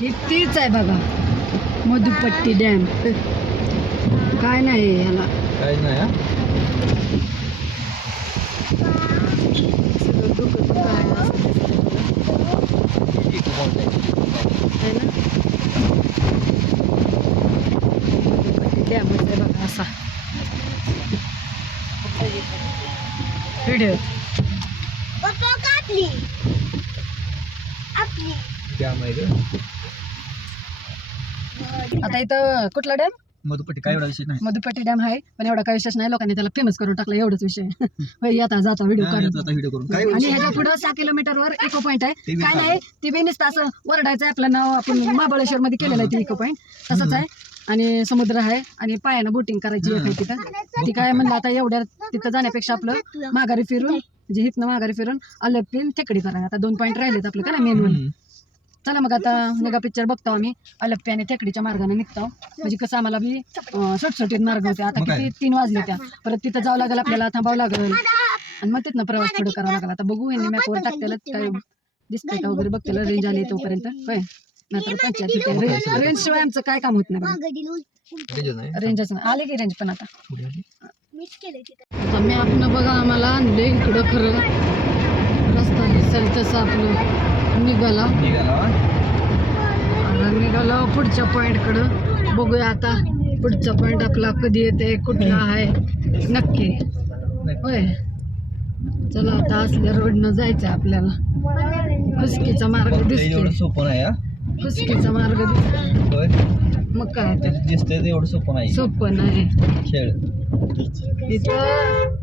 ही तीच आहे बघा मधुपट्टी डॅम. काय नाही याला काय नाही हा? सगळं दुःख आहे असं आहे ना. मधुपट्टी डॅमच आहे बघा असा व्हिडिओ. डॅम आहे का? आता इथं कुठला डॅम? मधुपट्टी काय एवढा विषय नाही. मधुपट्टी डॅम आहे पण एवढा काही विशेष नाही. लोकांनी त्याला फेमस करून टाकला एवढंच विषय. होय, आता जाता व्हिडिओ काढून. व्हिडिओ करून काय आणि ह्याच्या पुढे 6 किलोमीटरवर इको पॉइंट आहे. काय नाही ती बी नुसतं असं वरडायचं आहे. आपलं नाव आपण महाबळेश्वर मध्ये केलेलं आहे. ती इको पॉइंट तसंच आहे आणि समुद्र आहे आणि पायानं बोटिंग करायची एक आहे तिथं. ती काय म्हणलं आता एवढ्या तिथं जाण्यापेक्षा आपलं माघारी फिरून म्हणजे हिथनं माघारी फिरून अलप्पीन टेकडी करा. आता 2 पॉईंट राहिलेत आपलं का ना मेन. चला मग आता मेगा पिक्चर बघतो आम्ही. अलप्पी आणि टेकडीच्या मार्गाने निघतो. म्हणजे कसं आम्हाला बी सुटसुटीत मार्ग होते. आता किती 3 वाजले त्या. परत तिथं जावं लागेल आपल्याला, थांबावं लागेल आणि मग तिथनं प्रवास पुढे करावा लागेल. आता बघू यांनी मॅपवर टाकतेला काय दिसतंय का वगैरे बघतेला. रेंज आली तोपर्यंत होय. नाहीतर पंचायत रेंज शिवाय आमचं काय काम होत नाही. रेंजच नाही आले की रेंज पण आता मॅप न बघा आम्हाला आणले इकडं. खरं रस्ता दिसेल तसं आपलं निघाला पुढच्या पॉईंटकडं. बघूया आता पुढचा पॉईंट आपला कधी येते, कुठला आहे नक्की होय. चला आता असल्या रोडनं जायचं आपल्याला. खुसकीचा मार्ग दिसतोय. खुसकीचा मार्ग दिसतोय. मग काय तर दिसतंय एवढं सोपं नाही. सोपं नाही. खेळ इथं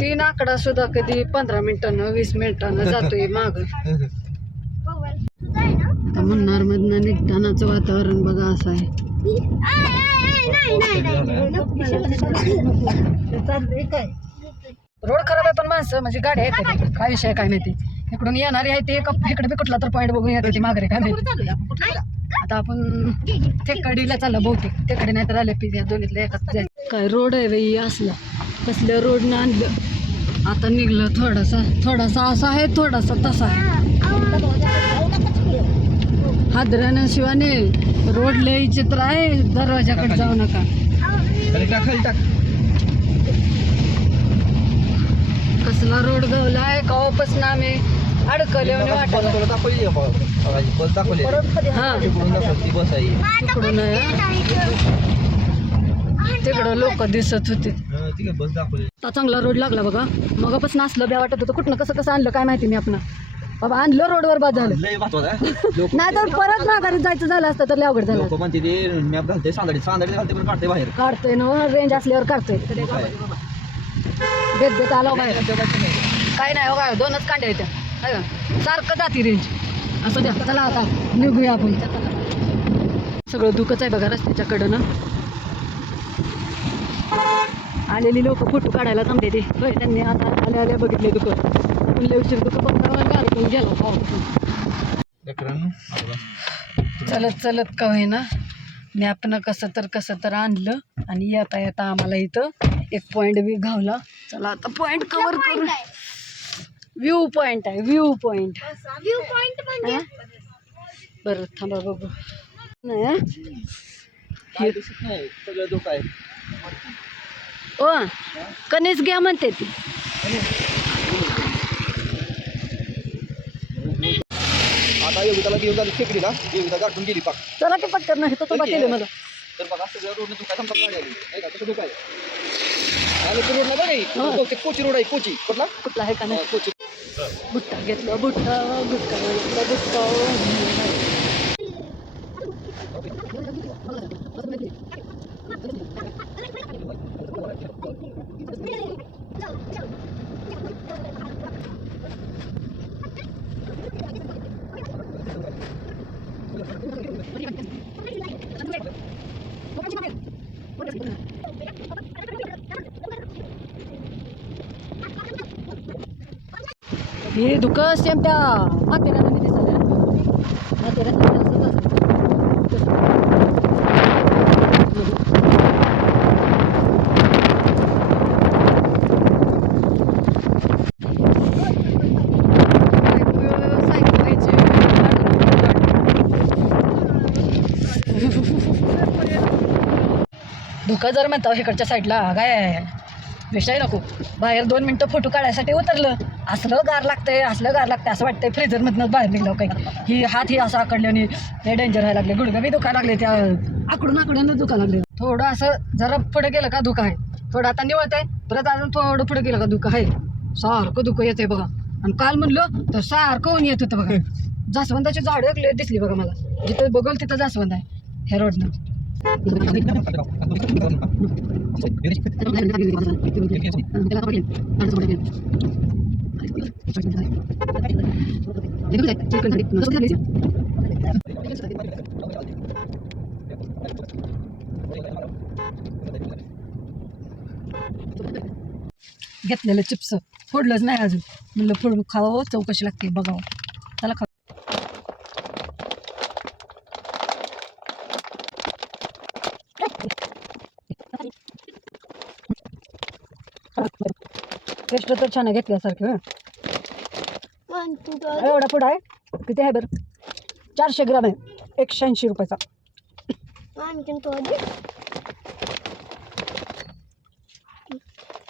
3 आकडा सुद्धा कधी 15 मिनिटानं 20 मिनिटानं जातोय माग. मुन्नार मधनं निघतानाचं वातावरण बघा असं आहे. रोड खराब आहे पण माणसं म्हणजे गाड्या आहेत. काय विषय काय माहिती. इकडून येणारी आहे ते इकडे बी कुठला तर पॉईंट बघून येते ती माघारी काय माहिती. आता आपण टेकडीला चाललं बहुतेक. टेकडी नाही तर आले पिझ्या दोन्हीतल्या एकाच जायचं. काय रोड आहे बाई असला. कसल्या रोडनं आणलं. आता निघलं थोडासा असा आहे, थोडासा तसा आहे. हादऱ्यानं शिवाने रोड लई चित्र आहे. दरवाजाकडे जाऊ नका. कसला रोड गवलाय कवापासून आम्ही अडकले वाटत. तिकडून तिकडं लोक दिसत होते. आता चांगला रोड लागला बघा. मगापासून असलं बी वाटत होतं. कुठनं कसं आणलं काय माहिती. मी आपण बाबा आणलं रोडवर बाद झालं. नाही तर परत माघारी जायचं झालं असतं तर लय अवघड झालं. काढतोय ना रेंज असल्यावर काढतोय. देत आलो बाहेर. काय नाही हो काय 2च कांड्या येत्या सारखं जाती रेंज. असं द्या. चला आता निघूया आपण. सगळं दुःखच आहे बघा रस्त्याच्या कडनं. आलेली लोक फोटो काढायला थांबले ते होय. त्यांनी आता आल्या बघितले दुःख. आपण लय उशीर दुःख बघता अडकून गेलो. चलत का होईना मॅपनं कसं तर आणलं. आणि येता आम्हाला इथं एक पॉईंट बी घावला. चला आता पॉईंट कव्हर करू. व्ह्यू पॉईंट आहे. व्ह्यू पॉईंट बरं थांबा बघू. ओ कणीस घ्या म्हणते ती. आता योगिताला घेऊन झाली टेकडीला. योगिता गाठून गेली पाक. चला की पटकन नाही तर केले मला. तर बघा सगळ्या रोडनं दुकान गाडी आली नाही का. कसं दुकान आलं तर रोडला बघा. कोची रोड आहे. कुठला आहे का नाही. कोची भुट्टा घेतला. भुट्टा हे दुःख सेम त्या माथेरान दिसलं. धुका जर म्हणता इकडच्या साईडला काय विषय नको. बाहेर 2 मिनटं फोटो काढायसाठी उतरलं, असलं गार लागतंय असं वाटतंय फ्रीजरमधनं बाहेर निघलं काही. ही हात ही असं आकडल्याने ते डेंजर व्हायला लागले, गुडघा बी दुखायला लागले, त्या आकडून दुखायला लागले. थोडं असं जरा पुढे गेलं का धुका आहे, थोडं आता निवळत आहे, परत अजून थोडं पुढे गेलं का धुका आहे. सारखं धुकं येते बघा. आणि काल म्हणलं तर सारखं ऊन येत होतं बघा. जास्वंदाची झाडं एक दिसली बघा मला, जिथं बघल तिथं जास्वंद आहे ह्या रोडनं. घेतलेलं चिप्स फोडलंच नाही अजून, म्हणलं फोडून खावं, चौकशी लागते बघावं. त्याला खावं. टेस्ट तर छान आहे घेतल्यासारखं. एवढा पुढं आहे, किती आहे बरं? 400 ग्राम आहे, 180 रुपयाचा.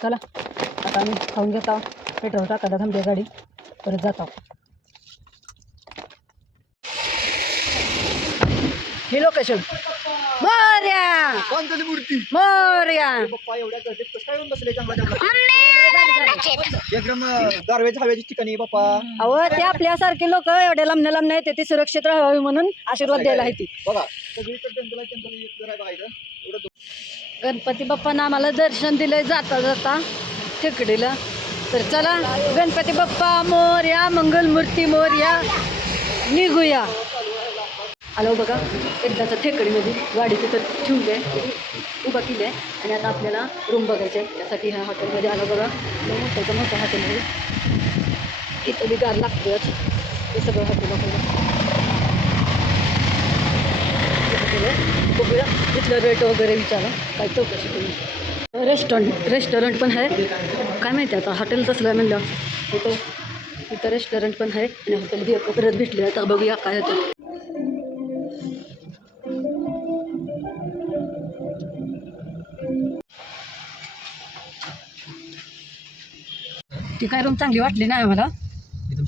चला आता आम्ही खाऊन घेता, पेट्रोल टाकायला थांबते गाडी, परत जाता. ही लोकेशन मोरया मोरया. एकदम गारव्याच्या हव्याच्या ठिकाणी बाप्पा. अहो ते आपल्यासारखे लोक एवढ्या लांबण्या लांबण्या येते, ते सुरक्षित राहावे म्हणून आशीर्वाद द्यायला आहे ती बघा. गणपती बाप्पानं आम्हाला दर्शन दिलंय जाता जाता टेकडीला. तर चला गणपती बाप्पा मोरया, मंगलमूर्ती मोरया, निघूया. आलो बघा एकदाचा टेकडीमध्ये गाडी तिथं ठेवली आहे, उभा केली आहे. आणि आता आपल्याला रूम बघायचे आहे, त्यासाठी ह्या हॉटेलमध्ये आलो बघा. मोठं हॉटेल आहे, इथं बी गार लागतोच. हे सगळं हॉटेल आपल्याला बघूया, इथलं रेट वगैरे विचारा, काय चौकशी केली. रेस्टॉरंट पण आहे, काय माहिती आता हॉटेल तसलं आहे म्हणलं. इथं रेस्टॉरंट पण आहे आणि हॉटेल बी परत भेटले आहे. तर बघूया काय होतं. ती काय रूम चांगली वाटली नाही आम्हाला,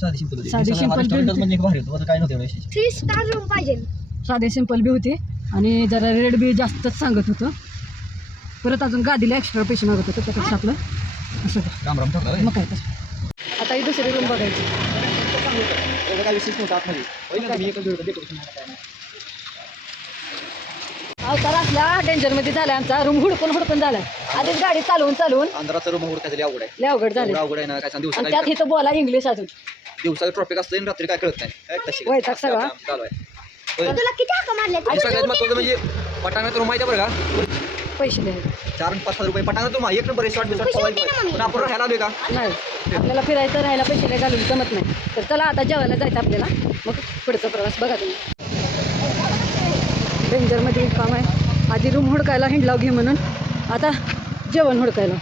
साधी सिंपल काय नव्हतं. 3 स्टार रूम पाहिजे. साधी सिंपल बी होती आणि जरा रेट बी जास्तच सांगत होतं. परत अजून गादीला एक्स्ट्रा पैसे मागत होतं, त्यापेक्षा आपलं असं मग काय तसं. आता ही दुसरी रूम बघायची. काय विशेष नव्हतं आतमध्ये. अवतार असला डेंजरमध्ये झाला आमचा. रूम हुडकून झाला, आधीच गाडी चालवून अंधाराचा रूम हुडकायचं अवघड आहे. लय अवघड झाले. अवघड आहे ना, काय सांग. आणि त्यात इथं बोला इंग्लिश अजून. दिवसाचं ट्रॉफिक असतं आणि रात्री काय कळत नाही. वैताग सगळा. चालू आहे. तुला किती हाका मारल्या? सगळ्यात महत्त्वाचं म्हणजे पटांगणात रूम आहे बरं का, पैसे द्यायचे 4-5 रुपये पटांगणात रूम आहे. एक नंबर रिसॉर्ट पण आपण राहायला आलोय का नाही. आपल्याला फिरायचं राहायला पैसे नाही घालून जमत नाही. तर चला आता जेवायला जायचं आपल्याला, मग पुढचा प्रवास बघा तुम्ही. डेंजरमध्ये काम आहे. आधी रूम हुडकायला हिंडलाव घे म्हणून, आता जेवण हुडकायला.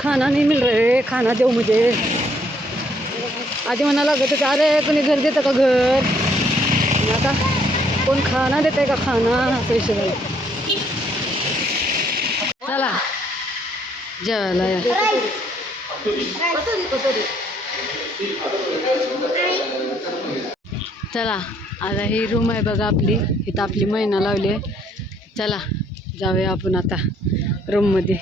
खाना नाही मिल रे, खाना देऊ मुझे. आधी म्हणा लागत होतं अरे कोणी घर देतं का घर, आणि आता कोण खाना देतंय का खाना, असं विषय झाला. चला जेवायला या. चला आता ही रूम आहे बघा आपली, इथं आपली महिना लावली आहे. चला जाऊया आपण आता रूममध्ये.